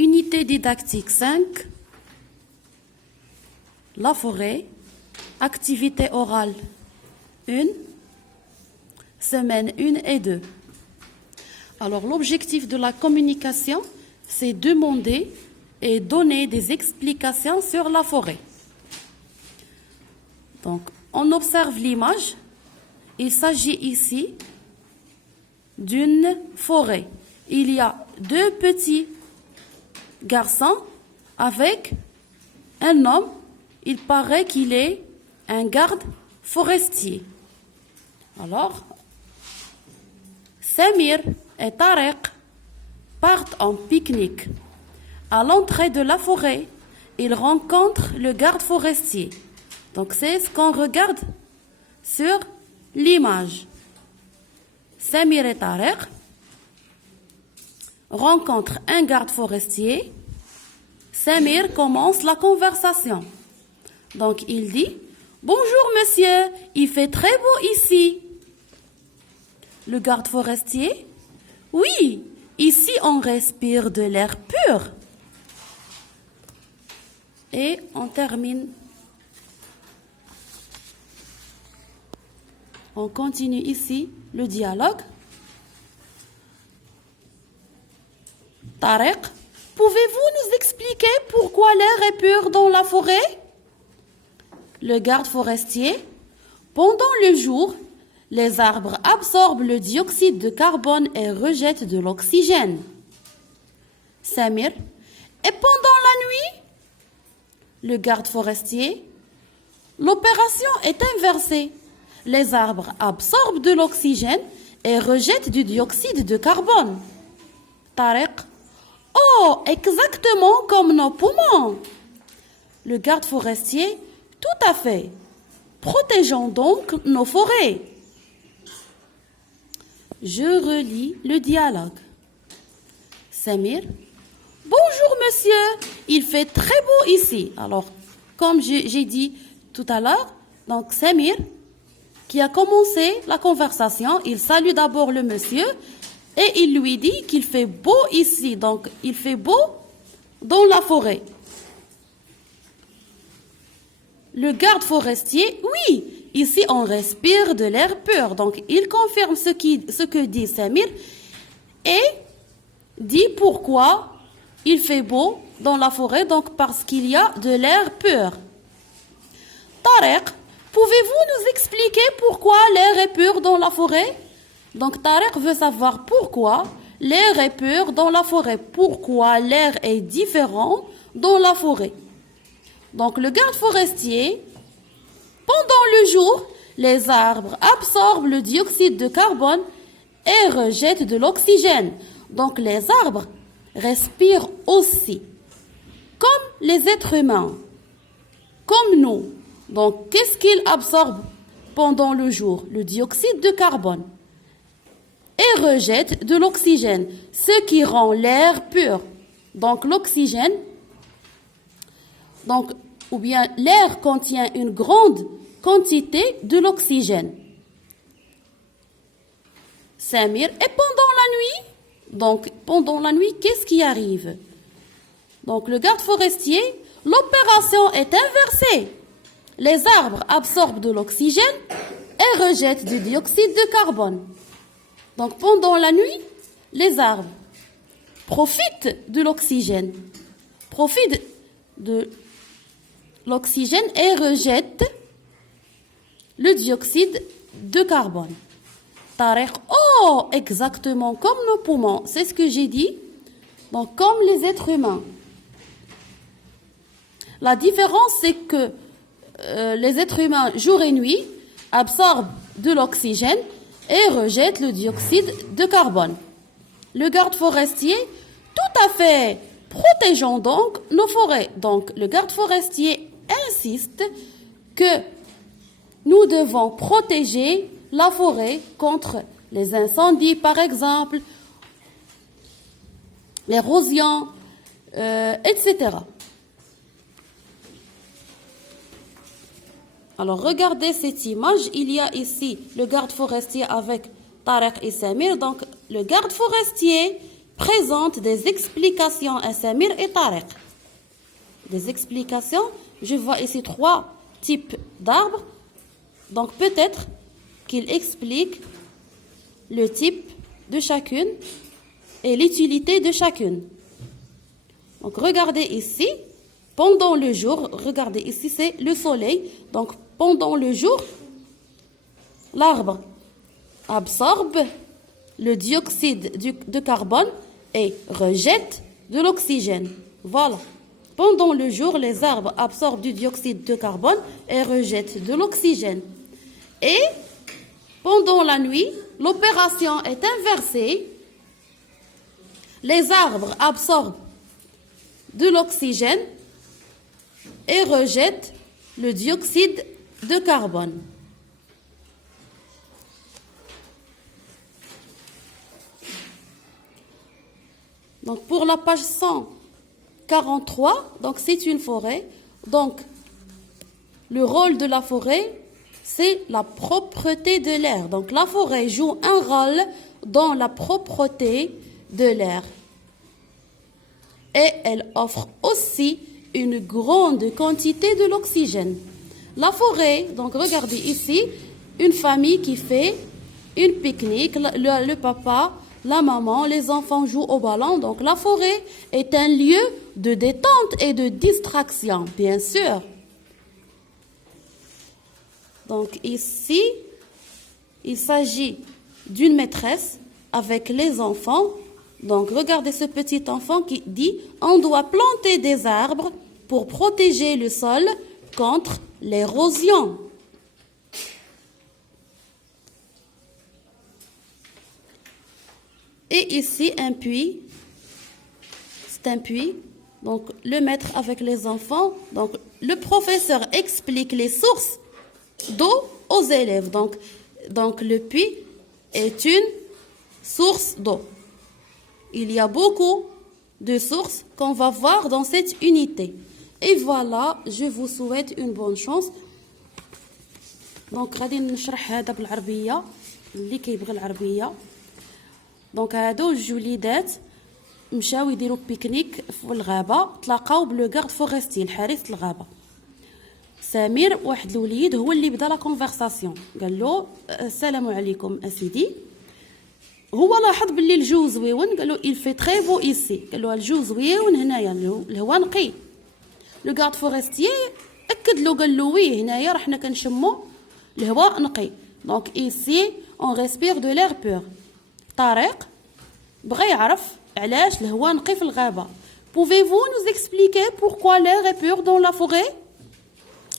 Unité didactique 5, la forêt, activité orale 1, semaine 1 et 2. Alors l'objectif de la communication, c'est demander et donner des explications sur la forêt. Donc on observe l'image, il s'agit ici d'une forêt. Il y a deux petits garçons avec un homme. Il paraît qu'il est un garde forestier. Alors, Samir et Tarek partent en pique-nique. À l'entrée de la forêt, ils rencontrent le garde forestier. Donc c'est ce qu'on regarde sur l'image. Samir et Tarek rencontrent un garde forestier. Samir commence la conversation. Donc il dit « Bonjour monsieur, il fait très beau ici. » Le garde forestier « Oui, ici on respire de l'air pur. » Et on termine. On continue ici le dialogue. Tarek, pouvez-vous nous expliquer pourquoi l'air est pur dans la forêt? Le garde forestier, pendant le jour, les arbres absorbent le dioxyde de carbone et rejettent de l'oxygène. Samir, et pendant la nuit? Le garde forestier, l'opération est inversée. Les arbres absorbent de l'oxygène et rejettent du dioxyde de carbone. Tarek, oh, exactement comme nos poumons. Le garde forestier, tout à fait. Protégeons donc nos forêts. Je relis le dialogue. Samir, bonjour monsieur, il fait très beau ici. Alors, comme j'ai dit tout à l'heure, donc Samir, qui a commencé la conversation, il salue d'abord le monsieur et il lui dit qu'il fait beau ici. Donc, il fait beau dans la forêt. Le garde forestier, oui, ici on respire de l'air pur. Donc il confirme ce que dit Samir et dit pourquoi il fait beau dans la forêt, donc parce qu'il y a de l'air pur. Tarek, pouvez-vous nous expliquer pourquoi l'air est pur dans la forêt? Donc Tarek veut savoir pourquoi l'air est pur dans la forêt, pourquoi l'air est différent dans la forêt. Donc le garde forestier, pendant le jour, les arbres absorbent le dioxyde de carbone et rejettent de l'oxygène. Donc les arbres respirent aussi, comme les êtres humains, comme nous. Donc qu'est-ce qu'ils absorbent pendant le jour? Le dioxyde de carbone et rejettent de l'oxygène, ce qui rend l'air pur. Donc l'oxygène, ou bien l'air contient une grande quantité de l'oxygène. Samir, et pendant la nuit? Donc, pendant la nuit, qu'est-ce qui arrive? Donc, le garde forestier, l'opération est inversée. Les arbres absorbent de l'oxygène et rejettent du dioxyde de carbone. Donc, pendant la nuit, les arbres profitent de l'oxygène, et rejettent le dioxyde de carbone. Tarek, oh, exactement comme nos poumons, c'est ce que j'ai dit. Donc, comme les êtres humains. La différence, c'est que les êtres humains, jour et nuit, absorbent de l'oxygène et rejettent le dioxyde de carbone. Le garde forestier, tout à fait, protégeons donc nos forêts. Donc, le garde forestier insiste que nous devons protéger la forêt contre les incendies, par exemple, l'érosion, etc. Alors, regardez cette image. Il y a ici le garde forestier avec Tarek et Samir. Donc, le garde forestier présente des explications à Samir et Tariq. Des explications, je vois ici 3 types d'arbres. Donc peut-être qu'il explique le type de chacune et l'utilité de chacune. Donc regardez ici, pendant le jour, regardez ici c'est le soleil. Donc pendant le jour, l'arbre absorbe le dioxyde de carbone et rejette de l'oxygène. Voilà. Pendant le jour, les arbres absorbent du dioxyde de carbone et rejettent de l'oxygène. Et pendant la nuit, l'opération est inversée. Les arbres absorbent de l'oxygène et rejettent le dioxyde de carbone. Donc pour la page 143, donc c'est une forêt. Donc le rôle de la forêt, c'est la propreté de l'air. Donc la forêt joue un rôle dans la propreté de l'air. Et elle offre aussi une grande quantité de l'oxygène. La forêt, donc regardez ici, une famille qui fait une pique-nique, le papa, la maman, les enfants jouent au ballon. Donc la forêt est un lieu de détente et de distraction, bien sûr. Donc ici, il s'agit d'une maîtresse avec les enfants. Donc regardez ce petit enfant qui dit « On doit planter des arbres pour protéger le sol contre l'érosion ». Et ici, un puits. C'est un puits. Donc, le maître avec les enfants. Donc, le professeur explique les sources d'eau aux élèves. Donc, le puits est une source d'eau. Il y a beaucoup de sources qu'on va voir dans cette unité. Et voilà, je vous souhaite une bonne chance. Donc, غادي نشرح هذا بالعربية اللي كيبغي العربية. دونك هادو الجوج وليدات مشاو يديروا بيكنيك في الغابه، تلاقاو بلو غارد فورستي الحارس الغابه. سمير واحد الوليد هو اللي بدا لا كونفرساسيون، قال له السلام عليكم اسيدي. هو لاحظ باللي الجو زويون، قال له il fait très beau ici، قال له الجو زويون هنايا الهواء نقي. لو غارد فورستي اكد له، قال له وي هنايا راه حنا كنشمو الهواء نقي. دونك ici on respire de l'air pur. طارق بغى يعرف علاش الهواء نقي في الغابة. Pouvez-vous nous expliquer pourquoi l'air est pur dans la forêt?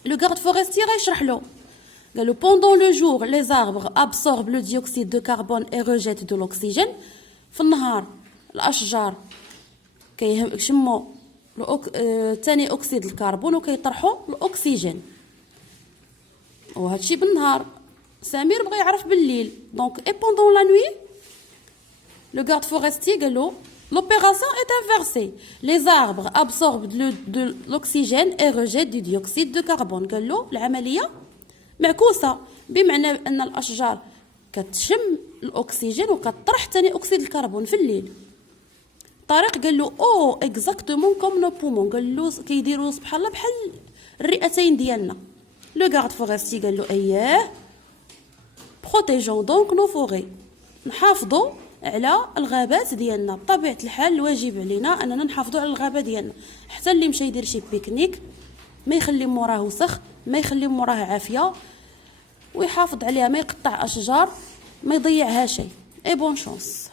Le garde forestier يشرح له. قال له pendant le jour les arbres absorbent le dioxyde de carbone et rejettent de l'oxygène. في النهار الأشجار كيشموا ثاني أكسيد الكربون وكيطرحوا الأكسجين. وهذا الشيء بالنهار. سمير بغى يعرف بالليل. Donc et pendant la nuit le garde forestier قال له l'opération est inversée. Les arbres absorbent de l'oxygène et rejettent du dioxyde de carbone. قال له العملية معكوسة، بمعنى أن الأشجار كتشم الأكسجين وكتطرح ثاني أكسيد الكربون في الليل. طارق قال له او اكزاكتومون كوم نو بومون، قال له كيديروا سبحان الله بحال الرئتين ديالنا. لو غارد فورستي قال له اييه بروتيجون دونك نو فوري، نحافظوا على الغابات ديالنا. بطبيعه الحال الواجب علينا اننا نحافظوا على الغابه ديالنا. حتى اللي مشى يدير شي بيكنيك ما يخلي موراه وسخ، ما يخلي موراه عافيه، ويحافظ عليها، ما يقطع اشجار، ما يضيعها شيء. اي بون شانس.